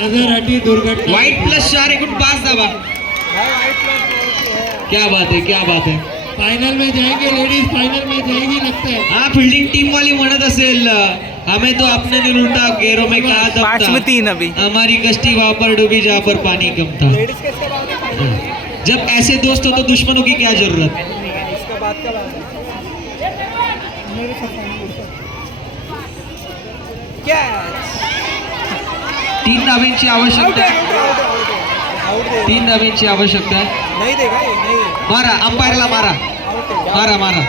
दुर्घटना white plus 4 एकूण 5 धावा. क्या बात है, क्या बात है. फाइनल में जाएंगे, लेडीज फाइनल में जाएगी लगता है. हाँ, फील्डिंग टीम वाली म्हणत असेल हमें तो आपने नहीं लूटा, घेरों में कहा दम था. 5 में 3 अभी. हमारी कश्ती वहां पर डूबी जहाँ पर पानी कम था. जब ऐसे दोस्त हो तो दुश्मनों की क्या जरूरत. तीन धाब्यांची आवश्यकता आहे. 3 धाब्यांची आवश्यकता आहे. नहीं देगा ये, नहीं. मारा, अंपायरला मारा, मारा मारा.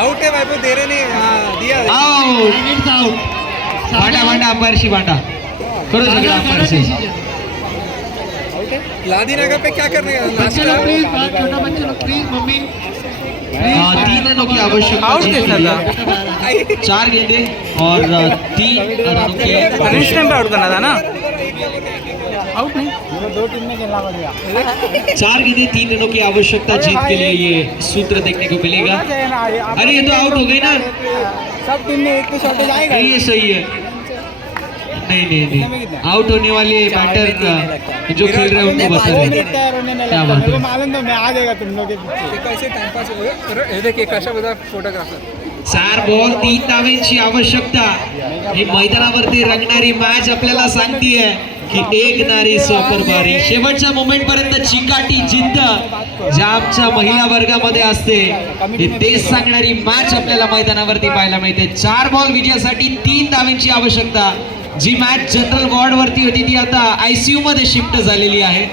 आउट है भाई, वो दे रहे नहीं. हाँ, दिया. आउट. It's out. भांडा भांडा अंपायरशी भांडा करू सगळं अंपायरशी. लादी नगर पे क्या करने का? बच्चे लोग प्लीज, छोटा बच्चे लोग प्लीज, मम्मी 3 रनों की आवश्यकता आउट जीत कैसा के था? लिए. 4 गेंदे और 3 रनों की फिनिश टाइम पे आउट करना था ना. आउट नहीं. 4 गेंदे 3 रनों की आवश्यकता जीत के लिए ये सूत्र देखने को मिलेगा. अरे ये तो आउट हो गई ना. सब टीम में एक तो शॉट जाएगा. नहीं, ये सही है. नहीं नहीं नहीं, आउट होने वाले बैटर जो खेल रहे हैं उनको बता रहे हैं. क्या बात है. मालूम तो मैं आ जाएगा तुम लोग के पीछे. कैसे टाइम पास होगा. हे देखिए कशा बघा फोटोग्राफर. 4 बॉल 3 धावांची आवश्यकता. ही मैदानावरती रंगणारी मॅच आपल्याला सांगतेय की एक नारी सॉकर बारी. शेवटच्या मोमेंट पर्यंत चिकाटी जिद्द ज्या आमच्या महिला वर्गामध्ये असते ही तेच सांगणारी मॅच आपल्याला मैदानावरती पाहायला मिळते. 4 बॉल विजयासाठी 3 धावांची आवश्यकता. जी मॅच जनरल वॉर्ड वरती होती ती आता ICU मध्ये शिफ्ट झालेली आहे.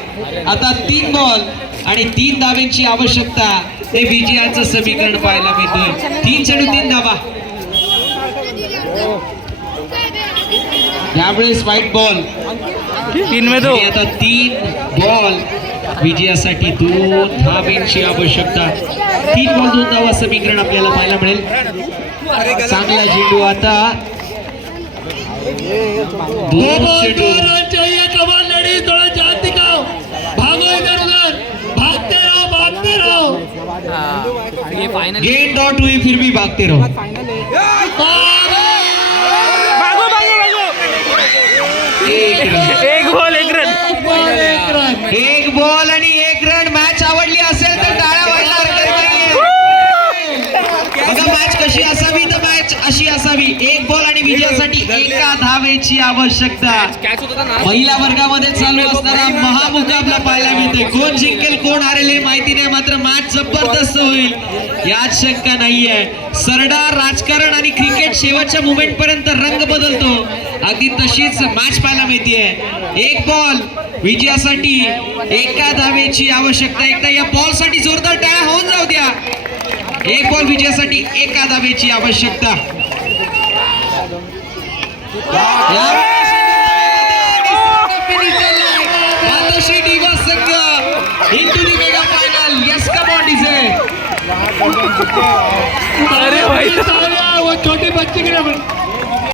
आता 3 बॉल आणि 3 धावांची आवश्यकता ते विजयाचं समीकरण पाहायला मिळतोय. 3 चेंडू 3 धावा. यावेळेस व्हाईट बॉल 3 में 2. आता 3 बॉल विजयासाठी 2 धावांची आवश्यकता. 3 बॉल 2 धावा समीकरण आपल्याला पाहायला मिळेल. चांगला चेंडू आता 2 चेंडू. चाहिए. कमाल लेडीज, थोड़ा जान दिखाओ. भागो इधर उधर, भागते रहो, भागते रहो. ये फाइनल. गेट डॉट हुई फिर भी भागते रहो. भागो भागो भागो. एक रन. एक बॉल 1 रन. एक बॉल आणि 1 रन. मॅच आवडली असेल तर टाळ्या वाजला हरकत नाहीये. बघा मॅच कशी असावी तर मॅच अशी असावी. 1 बॉल आणि विजयासाठी 1 धावेची आवश्यकता. महिला वर्गामध्ये चालू असणारा महामुकाबला पाहायला मिळते. कोण जिंकेल कोण हारेल हे माहिती नाही, मात्र मॅच जबरदस्त होईल यात शंका नाहीये. सरदार राजकारण आणि क्रिकेट शेवटच्या मुमेंट पर्यंत रंग बदलतो. अगदी तशीच मॅच पाहायला मिळतेय. 1 बॉल विजयासाठी 1 धावेची आवश्यकता. एकदा या बॉल साठी जोरदार टाळ्या होऊन जाऊ द्या. 1 बॉल विजयासाठी 1 धावेची आवश्यकता. मातोश्री दिवस संघ इंटू